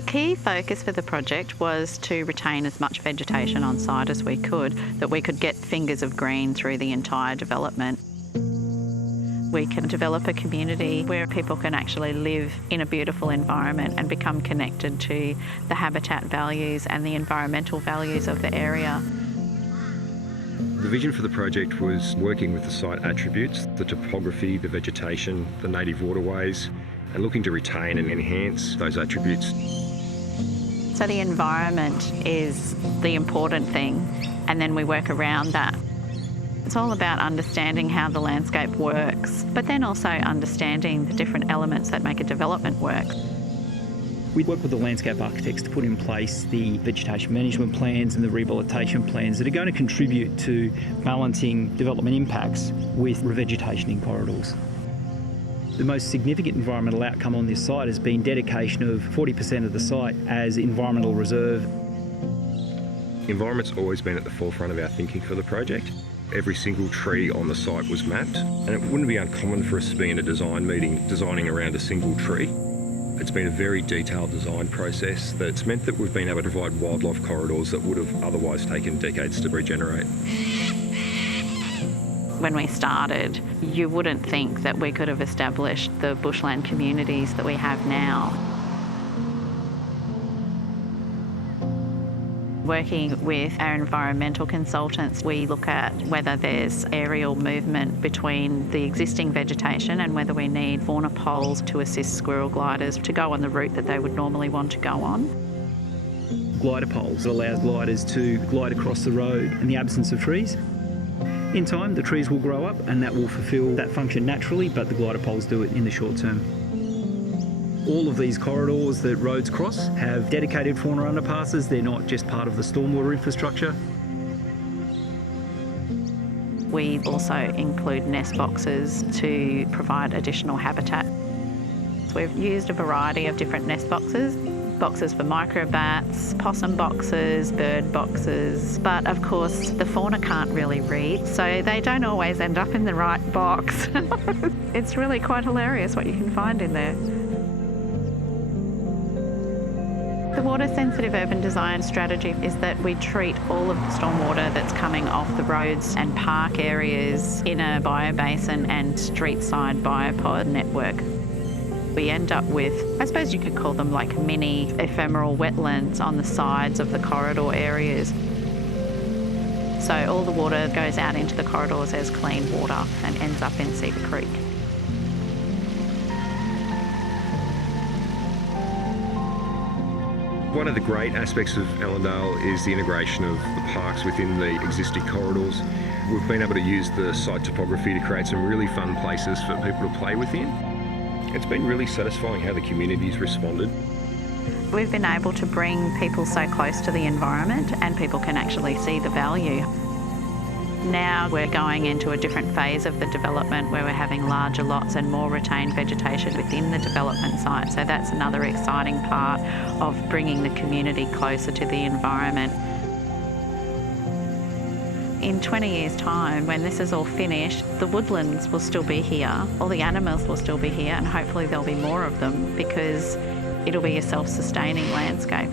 The key focus for the project was to retain as much vegetation on site as we could, that we could get fingers of green through the entire development. We can develop a community where people can actually live in a beautiful environment and become connected to the habitat values and the environmental values of the area. The vision for the project was working with the site attributes, the topography, the vegetation, the native waterways, and looking to retain and enhance those attributes. So the environment is the important thing, and then we work around that. It's all about understanding how the landscape works, but then also understanding the different elements that make a development work. We work with the landscape architects to put in place the vegetation management plans and the rehabilitation plans that are going to contribute to balancing development impacts with revegetation in corridors. The most significant environmental outcome on this site has been dedication of 40% of the site as environmental reserve. Environment's always been at the forefront of our thinking for the project. Every single tree on the site was mapped, and it wouldn't be uncommon for us to be in a design meeting designing around a single tree. It's been a very detailed design process that's meant that we've been able to provide wildlife corridors that would have otherwise taken decades to regenerate. When we started, you wouldn't think that we could have established the bushland communities that we have now. Working with our environmental consultants, we look at whether there's aerial movement between the existing vegetation and whether we need fauna poles to assist squirrel gliders to go on the route that they would normally want to go on. Glider poles allow gliders to glide across the road in the absence of trees. In time, the trees will grow up and that will fulfil that function naturally, but the glider poles do it in the short term. All of these corridors that roads cross have dedicated fauna underpasses. They're not just part of the stormwater infrastructure. We also include nest boxes to provide additional habitat. We've used a variety of different nest boxes. Boxes for microbats, possum boxes, bird boxes, but of course the fauna can't really read, so they don't always end up in the right box. It's really quite hilarious what you can find in there. The water-sensitive urban design strategy is that we treat all of the stormwater that's coming off the roads and park areas in a biobasin and street-side biopod network. We end up with, I suppose you could call them like mini ephemeral wetlands on the sides of the corridor areas. So all the water goes out into the corridors as clean water and ends up in Cedar Creek. One of the great aspects of Ellendale is the integration of the parks within the existing corridors. We've been able to use the site topography to create some really fun places for people to play within. It's been really satisfying how the community's responded. We've been able to bring people so close to the environment and people can actually see the value. Now we're going into a different phase of the development where we're having larger lots and more retained vegetation within the development site. So that's another exciting part of bringing the community closer to the environment. In 20 years' time, when this is all finished, the woodlands will still be here, all the animals will still be here, and hopefully there'll be more of them because it'll be a self-sustaining landscape.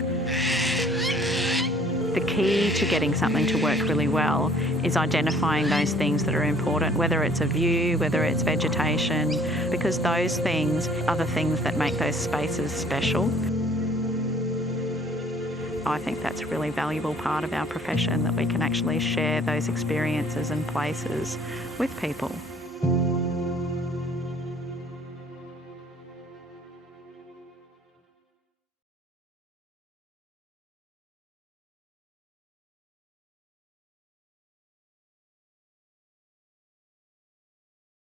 The key to getting something to work really well is identifying those things that are important, whether it's a view, whether it's vegetation, because those things are the things that make those spaces special. I think that's a really valuable part of our profession, that we can actually share those experiences and places with people.